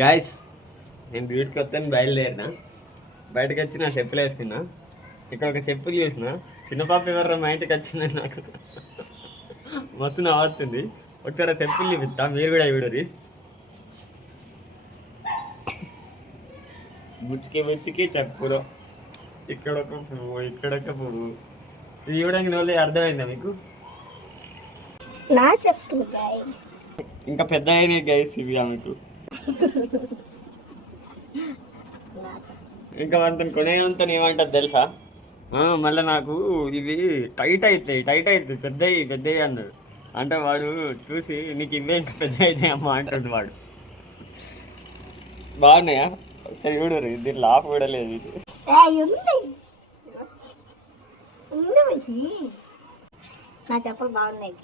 Guys నేను డ్యూటీకి వస్తాను బయలుదేరిన. బయటకు వచ్చి నా చెప్పులు వేసుకున్నా. ఇక్కడ ఒక చెప్పులు చూసిన. చిన్న పాప ఎవరు మా ఇంటికి వచ్చిందని నాకు మస్తు నవ్వుతుంది. ఒకసారి ఆ చెప్పులు చూపిస్తా, మీరు కూడా చూడరు. ముచ్చికి చెప్పులు. ఇక్కడ ఒక పువ్వు, ఇక్కడ ఒక పువ్వు. ఇది చూడడానికి రోజు అర్థమైందా మీకు? నా చెప్పులు ఇంకా పెద్ద అయినాయి గైస్ ఇవి ఆమెకు. ఇంకా మనతో కొనేంత ఏమంటారు తెలుసా? మళ్ళీ నాకు ఇవి టైట్ అవుతాయి పెద్దవి అన్నాడు. అంటే వాడు చూసి నీకు ఇవే ఇంకా పెద్ద అయితే అమ్మ అంటాడు వాడు. బాగున్నాయా? ఒకసారి చూడరు, దీని లాభ కూడా లేదు. ఇది నా చెప్పులు బాగున్నాయి.